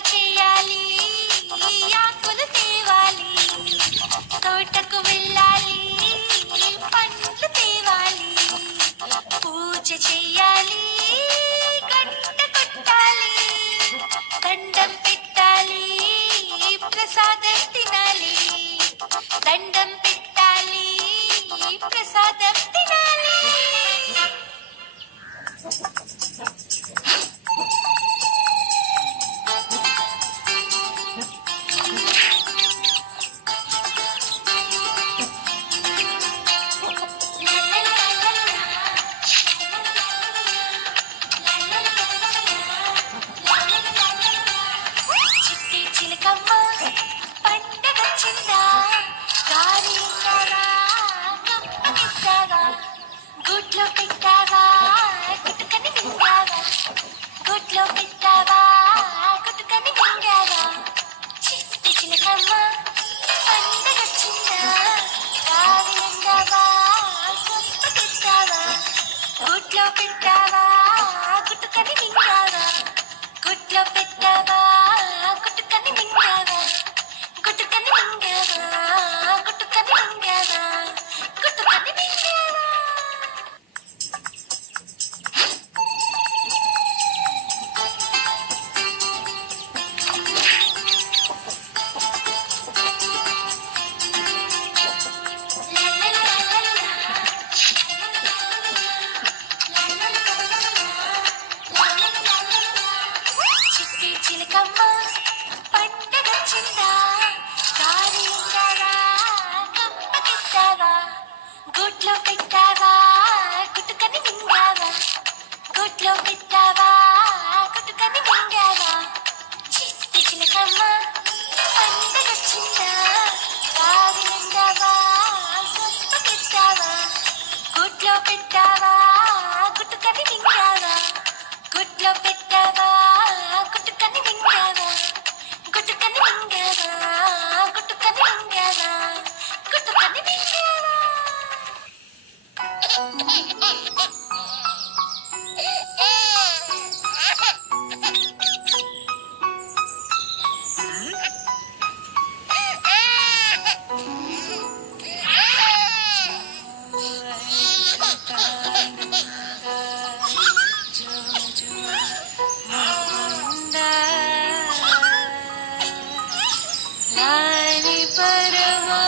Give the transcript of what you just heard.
పూజలు చేయాలి, ఆకులు తేవాలి, తోటకు వెళ్ళాలి, పండ్లు తేవాలి, పూజ చేయాలి, గంట కొట్టాలి, దండం పెట్టాలి, ప్రసాదం తినాలి, దండం పెట్టాలి, ప్రసాదం తినాలి. చిట్టి చిలకమ్మ పండగొచ్చిందా, గాలి విన్నావా, గొప్ప పెట్టావా, గుడ్లో పెట్టావా, గుట్టుకని మింగావా, గుడ్లో పెట్టావా, గుట్టుకని మింగావా. చిట్టి చిలకమ్మ పండగొచ్చిందా, గాలి విన్నావా, గొప్ప పెట్టావా, గుడ్లో పెట్టావా, గుట్టుకని మింగావా, గుడ్లో పెట్టావా, గుట్టుకని మింగావా, గుట్టుకని మింగావా, గుట్టుకని మింగావా, గుట్టుకని మింగావా. చిట్టి చిలకమ్మ పండగొచ్చిందా, గాలి విన్నావా, గొప్ప పెట్టావా, గుడ్లో పెట్టావా, గుట్టుకని మింగావా, గుడ్లో పెట్టావా, గుట్టుకని మింగావా. చిట్టి చిలకమ్మ పండగొచ్చిందా, గాలి విన్నావా, గొప్ప పెట్టావా, గుడ్లో పెట్టావా, గుట్టుకని మింగావా, గుడ్లో పెట్టావా, గుట్టుకని మింగావా, గుట్టుకని మింగావా, గుట్టుకని మింగావా, గుట్టుకని మింగావా. లాని పరమా